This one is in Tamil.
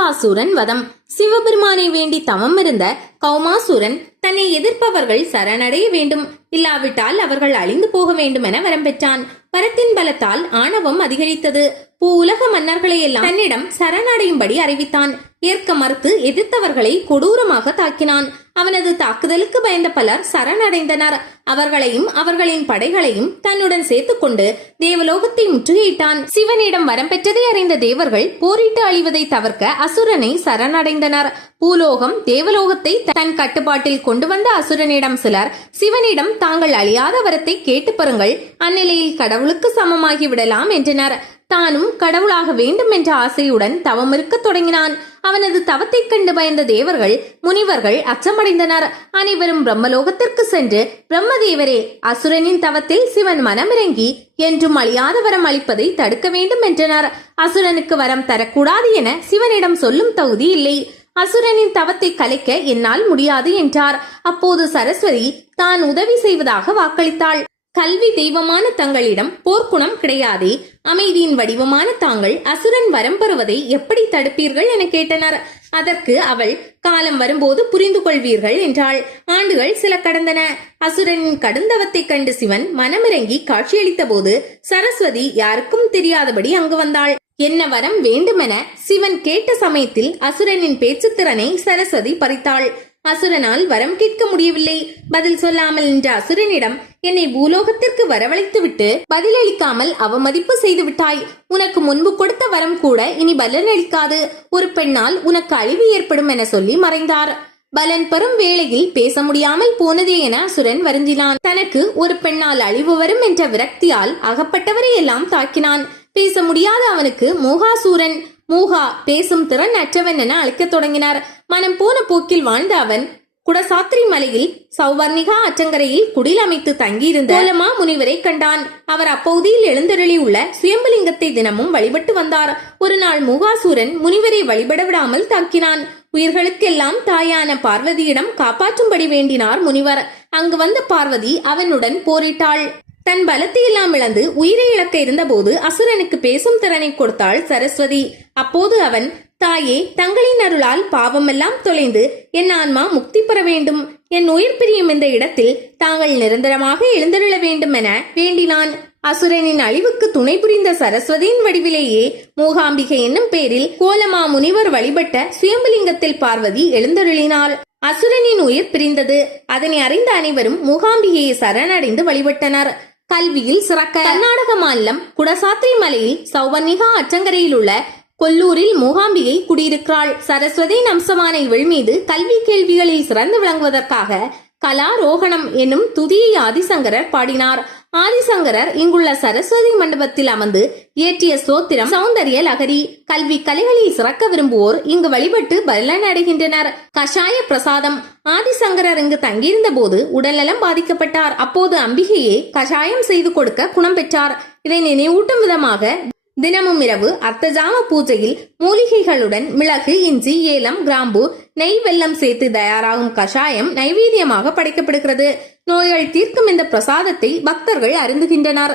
மூகாசூரன் வதம். சிவபெருமானை வேண்டி தவம் இருந்த கௌமாசூரன் தன்னை எதிர்ப்பவர்கள் சரணடைய வேண்டும், இல்லாவிட்டால் அவர்கள் அழிந்து போக வேண்டும் என வரம் பெற்றான். வரத்தின் பலத்தால் ஆணவம் அதிகரித்தது. பூவுலக மன்னர்களை எல்லாம் தன்னிடம் சரணடையும்படி அறிவித்தான். ஏற்க மறுத்து எதிர்த்தவர்களை கொடூரமாக தாக்கினான். அவனது தாக்குதலுக்கு பயந்த பலர் சரணடைந்தனர். அவர்களையும் அவர்களின் படைகளையும் தன்னுடன் சேர்த்துக் கொண்டு தேவலோகத்தை முற்றுகையிட்டான். சிவனிடம் வரம் பெற்றதை அறிந்த தேவர்கள் போரிட்டு அழிவதை தவிர்க்க அசுரனை சரணடைந்தனர். பூலோகம் தேவலோகத்தை தன் கட்டுப்பாட்டில் கொண்டு வந்த அசுரனிடம் சிலர் சிவனிடம் தாங்கள் அழியாத வரத்தை கேட்டு பெறுங்கள், அந்நிலையில் கடவுளுக்கு சமமாகி விடலாம் என்றனர். தானும் கடவுளாக வேண்டும் என்ற ஆசையுடன் தவம் இருக்க தொடங்கினான். அவனது தவத்தை கண்டு பயந்த தேவர்கள் முனிவர்கள் அச்சமடைந்தனர். அனைவரும் பிரம்மலோகத்திற்கு சென்று பிரம்மதேவரே, அசுரனின் தவத்தில் சிவன் மனமிறங்கி என்றும் அழியாத வரம் அளிப்பதை தடுக்க வேண்டும் என்றனர். அசுரனுக்கு வரம் தரக்கூடாது என சிவனிடம் சொல்லும் தகுதி இல்லை. அசுரனின் தவத்தை கலைக்க என்னால் முடியாது என்றார். அப்போது சரஸ்வதி தான் உதவி செய்வதாக வாக்களித்தாள். கல்வி தெய்வமான தங்களிடம் போர்க்குணம் கிடையாதே, அமைதியின் வடிவமான தாங்கள் அசுரன் வரம் பெறுவதை எப்படி தடுப்பீர்கள் என கேட்டனர். அதற்கு அவள், காலம் வரும்போது புரிந்து கொள்வீர்கள் என்றாள். ஆண்டுகள் சில கடந்தன. அசுரனின் கடுந்தவத்தை கண்டு சிவன் மனமிறங்கி காட்சியளித்த போது சரஸ்வதி யாருக்கும் தெரியாதபடி அங்கு வந்தாள். என்ன வரம் வேண்டுமென சிவன் கேட்ட சமயத்தில் அசுரனின் பேச்சுத்திறனை சரஸ்வதி பறித்தாள். அசுரனால் வரம் கேட்க முடியவில்லை. பதில் சொல்லாமல் நின்ற அசுரனிடம், என்னை பூலோகத்திற்கு வரவழைத்து விட்டு பதிலளிக்காமல் அவமதிப்பு செய்து விட்டாய். உனக்கு முன்பு கொடுத்த வரம் கூட இனி பலனளிக்காது. ஒரு பெண்ணால் உனக்கு அழிவு ஏற்படும் என சொல்லி மறைந்தார். பலன் பெறும் வேளையில் பேச முடியாமல் போனதே என அசுரன் வருந்தினான். தனக்கு ஒரு பெண்ணால் அழிவு வரும் என்ற விரக்தியால் அகப்பட்டவரை எல்லாம் தாக்கினான். பேச முடியாத அவனுக்கு மூகாசூரன், மூகா, பேசும் திறன் அற்றவன் என அழைக்க தொடங்கினார். மனம் போன போக்கில் வாழ்ந்த அவன் குடசாத்திரி மலையில் சௌவர்ணிகா அற்றங்கரையில் குடில் அமைத்து தங்கியிருந்த கோலமா முனிவரை கண்டான். அவர் அப்பகுதியில் எழுந்தருளி உள்ள சுயம்பலிங்கத்தை தினமும் வழிபட்டு வந்தார். ஒரு நாள் மூகாசூரன் முனிவரை வழிபட விடாமல் தாக்கினான். உயிர்களுக்கெல்லாம் தாயான பார்வதியிடம் காப்பாற்றும்படி வேண்டினார் முனிவர். அங்கு வந்த பார்வதி அவனுடன் போரிட்டாள். தன் பலத்தை எல்லாம் இழந்து உயிரை இழக்க இருந்தபோது அசுரனுக்கு பேசும் திறனை கொடுத்தாள் சரஸ்வதி. அப்போது அவன், தாயே, தங்களின் அருளால் பாவமெல்லாம் தொலைந்து என் ஆன்மா முக்தி பெற வேண்டும். என் உயிர் பிரியும் இந்த இடத்தில் தாங்கள் நிரந்தரமாக எழுந்தருள வேண்டும் என வேண்டினான். அசுரனின் அழிவுக்கு துணை புரிந்த சரஸ்வதியின் வடிவிலேயே மூகாம்பிகை என்னும் பேரில் கோலமா முனிவர் வழிபட்ட சுயம்பலிங்கத்தில் பார்வதி எழுந்தருளினாள். அசுரனின் உயிர் பிரிந்தது. அதனை அறிந்த அனைவரும் மூகாம்பிகையை சரணடைந்து வழிபட்டனர். கல்வியில் சிறக்க கர்நாடக மாநிலம் குடசாத்திரி மலையில் சௌவர்ணிகா அற்றங்கரையில் உள்ள கொல்லூரில் மூகாம்பிகை குடியிருக்கிறாள். சரஸ்வதியின் அம்சமான இவள் மீது கல்வி கேள்விகளில் சிறந்து விளங்குவதற்காக கலாரோகணம் என்னும் துதியை ஆதிசங்கரர் பாடினார். ஆதிசங்கரர் இங்குள்ள சரஸ்வதி மண்டபத்தில் அமர்ந்து இயற்றிய ஸ்தோத்திரம் சௌந்தரிய லகரி. கல்வி கலைகளில் சிறக்க விரும்புவோர் இங்கு வழிபட்டு பலன் அடைகின்றனர். கஷாய பிரசாதம். ஆதிசங்கரர் இங்கு தங்கியிருந்த போது உடல்நலம் பாதிக்கப்பட்டார். அப்போது அம்பிகையே கஷாயம் செய்து கொடுக்க குணம் பெற்றார். இதை நினைவூட்டும் விதமாக தினமும் இரவு அர்த்தஜாம பூஜையில் மூலிகைகளுடன் மிளகு, இஞ்சி, ஏலம், கிராம்பு, நெய், வெல்லம் சேர்த்து தயாராகும் கஷாயம் நைவேத்தியமாக படைக்கப்படுகிறது. நோய்கள் தீர்க்கும் இந்த பிரசாதத்தை பக்தர்கள் அருந்துகின்றனர்.